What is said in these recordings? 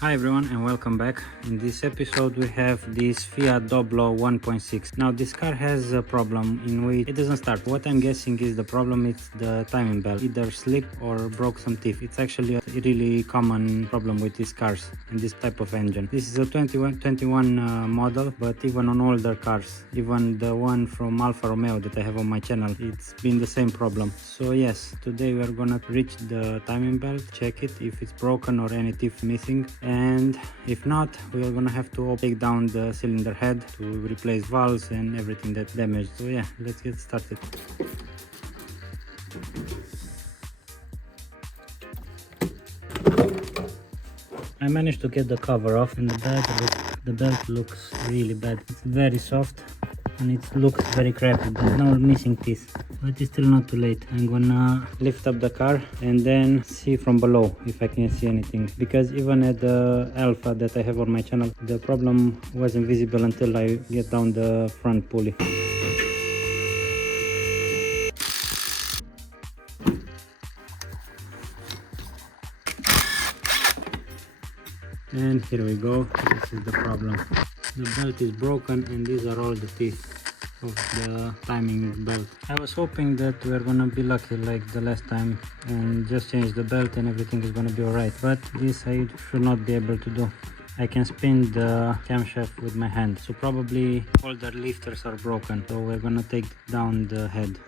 Hi everyone and welcome back. In this episode we have this Fiat Doblo 1.6. Now this car has a problem in which it doesn't start. What I'm guessing is the problem is the timing belt. Either slip or broke some teeth. It's actually a really common problem with these cars and this type of engine. This is a 21 model, but even on older cars, even the one from Alfa Romeo that I have on my channel, it's been the same problem. So yes, today we are gonna reach the timing belt, check it if it's broken or any teeth missing, and if not, we are gonna have to take down the cylinder head to replace valves and everything that's damaged. So yeah, let's get started. I managed to get the cover off, and the belt looks really bad. It's very soft and it looks very crappy. There's no missing piece, but it's still not too late. I'm gonna lift up the car and then see from below if I can see anything, because even at the Alpha that I have on my channel, the problem wasn't visible until I get down the front pulley. And here we go. This is the problem. The belt is broken and these are all the teeth of the timing belt. I was hoping that we're gonna be lucky like the last time and just change the belt and everything is gonna be alright, but this I should not be able to do. I can spin the camshaft with my hand, so probably all the lifters are broken, so we're gonna take down the head.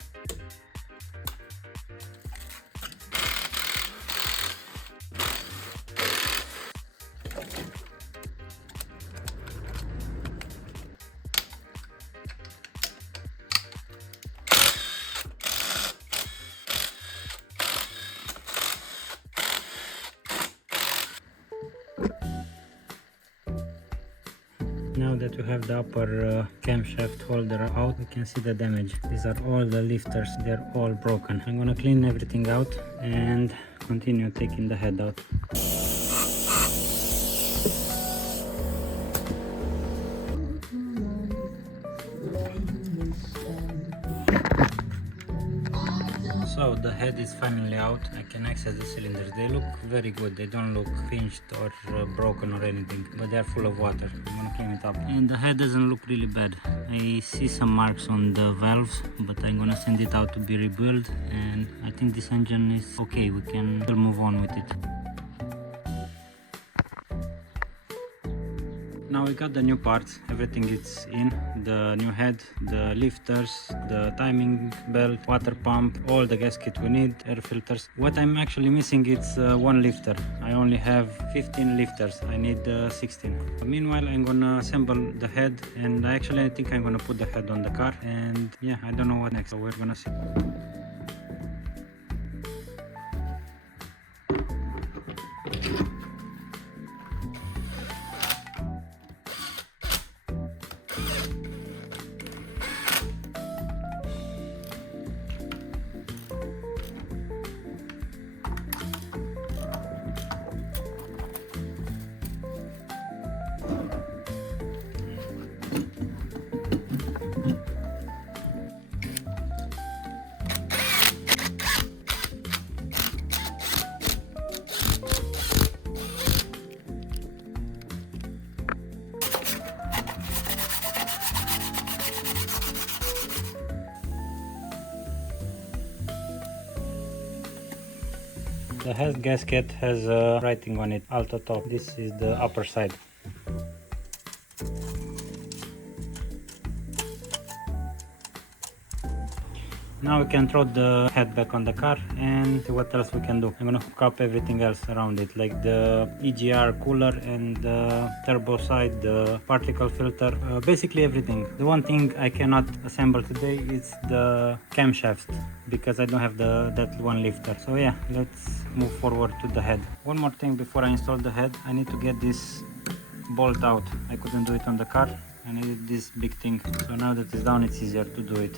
Now that we have the upper camshaft holder out, we can see the damage. These are all the lifters, they're all broken. I'm gonna clean everything out and continue taking the head out. So the head is finally out. I can access the cylinders. They look very good. They don't look pinched or broken or anything, but they are full of water. I'm gonna clean it up. And the head doesn't look really bad. I see some marks on the valves, but I'm gonna send it out to be rebuilt. And I think this engine is okay. We can still move on with it. Now we got the new parts, everything is in, the new head, the lifters, the timing belt, water pump, all the gasket we need, air filters. What I'm actually missing is one lifter. I only have 15 lifters, I need 16. Meanwhile, I'm gonna assemble the head, and I think I'm gonna put the head on the car, and yeah, I don't know what next, so we're gonna see. The head gasket has a writing on it, Alto Top. This is the upper side. Now we can throw the head back on the car and see what else we can do. I'm gonna hook up everything else around it, like the EGR cooler and the turbo side, the particle filter, basically everything. The one thing I cannot assemble today is the camshaft, because I don't have that one lifter. So yeah, let's move forward to the head. One more thing before I install the head, I need to get this bolt out. I couldn't do it on the car. I needed this big thing. So now that it's down, it's easier to do it.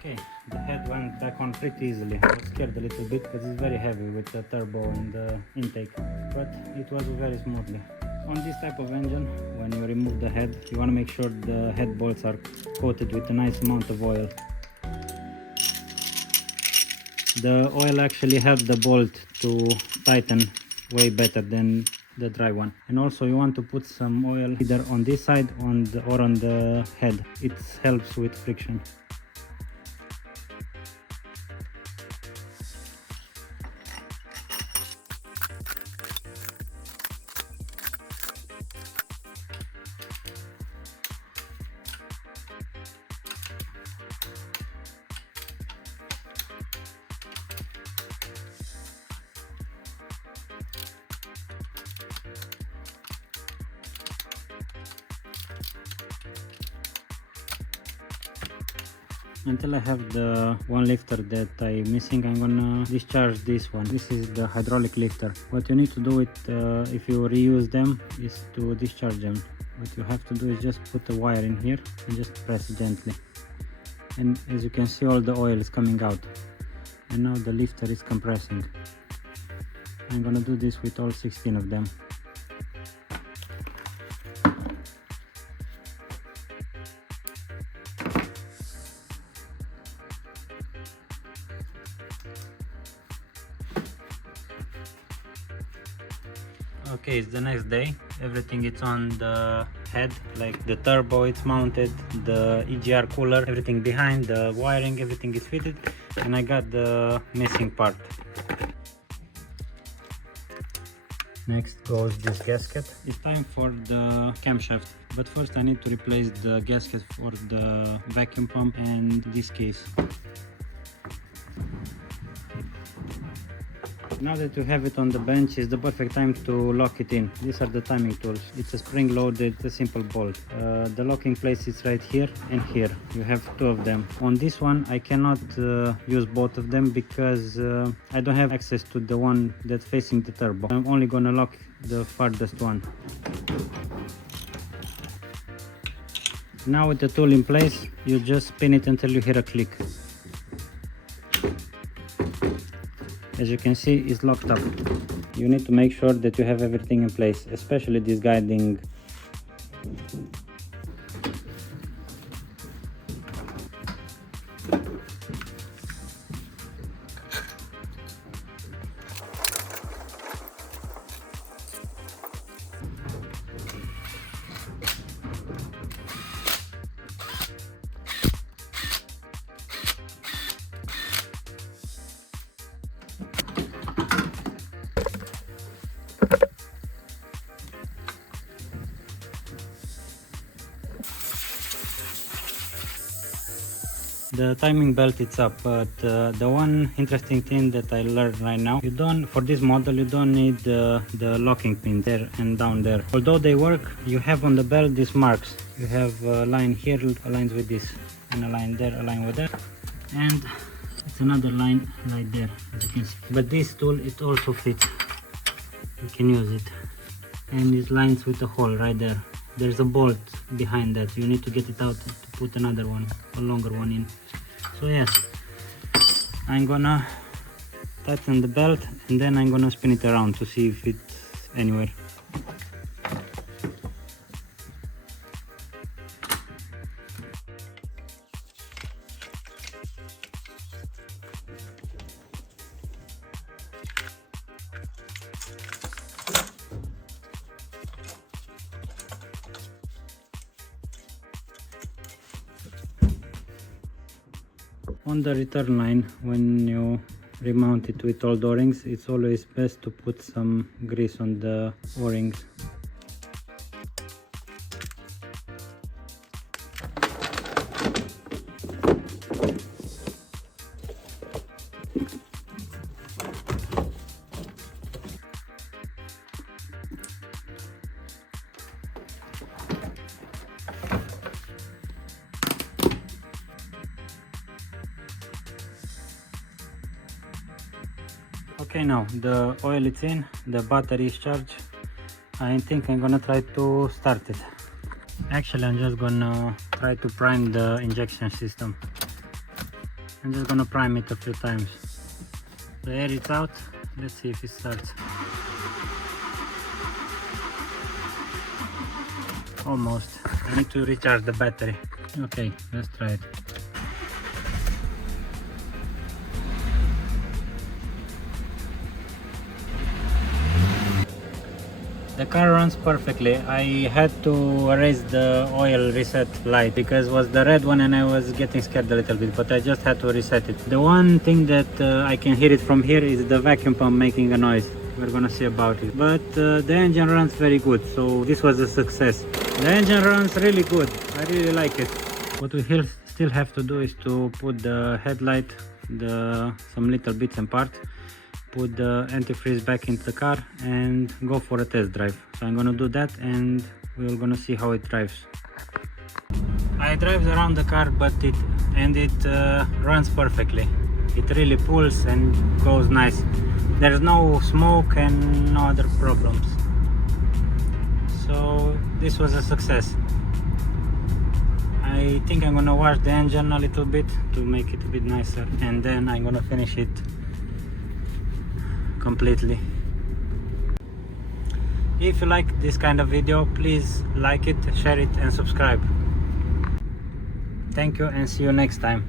Okay, the head went back on pretty easily. I was scared a little bit because it's very heavy with the turbo and the intake, but it was very smoothly. On this type of engine, when you remove the head, you want to make sure the head bolts are coated with a nice amount of oil. The oil actually helps the bolt to tighten way better than the dry one. And also you want to put some oil either on this side or on the head. It helps with friction. Until I have the one lifter that I'm missing, I'm gonna discharge this one. This is the hydraulic lifter. What you need to do with if you reuse them is to discharge them. What you have to do is just put a wire in here and just press gently. And as you can see, all the oil is coming out. And now the lifter is compressing. I'm gonna do this with all 16 of them. Okay, it's the next day. Everything is on the head, like the turbo it's mounted, the EGR cooler, everything behind, the wiring, everything is fitted, and I got the missing part. Next goes this gasket. It's time for the camshaft, but first I need to replace the gasket for the vacuum pump and this case. Now that you have it on the bench, is the perfect time to lock it in. These are the timing tools. It's a spring-loaded, a simple bolt. The locking place is right here and here. You have two of them. On this one, I cannot use both of them because I don't have access to the one that's facing the turbo. I'm only gonna lock the farthest one. Now with the tool in place, you just spin it until you hear a click. As you can see, it's locked up. You need to make sure that you have everything in place, especially this guiding. The timing belt is up, but the one interesting thing that I learned right now, for this model you don't need the locking pin there and down there. Although they work, you have on the belt these marks. You have a line here aligns with this, and a line there align with that, and it's another line right there, as you can see. But this tool, it also fits. You can use it, and it lines with a hole right there. There's a bolt behind that. You need to get it out to put another one, a longer one in. So yes, I'm gonna tighten the belt and then I'm gonna spin it around to see if it's anywhere. On the return line, when you remount it with old O-rings, it's always best to put some grease on the O-rings. Okay, now the oil is in, the battery is charged. I think I'm gonna try to start it. Actually, I'm just gonna try to prime the injection system. I'm just gonna prime it a few times. The air is out. Let's see if it starts. Almost. I need to recharge the battery. Okay, let's try it. The car runs perfectly. I had to erase the oil reset light because it was the red one and I was getting scared a little bit, but I just had to reset it. The one thing that I can hear it from here is the vacuum pump making a noise. We're gonna see about it. But the engine runs very good, so this was a success. The engine runs really good. I really like it. What we still have to do is to put the headlight, some little bits and parts, put the antifreeze back into the car and go for a test drive. So I'm gonna do that and we're gonna see how it drives. I drive around the car, but it runs perfectly. It really pulls and goes nice. There's no smoke and no other problems. So this was a success. I think I'm gonna wash the engine a little bit to make it a bit nicer, and then I'm gonna finish it completely. If you like this kind of video, please like it, share it and subscribe. Thank you and see you next time.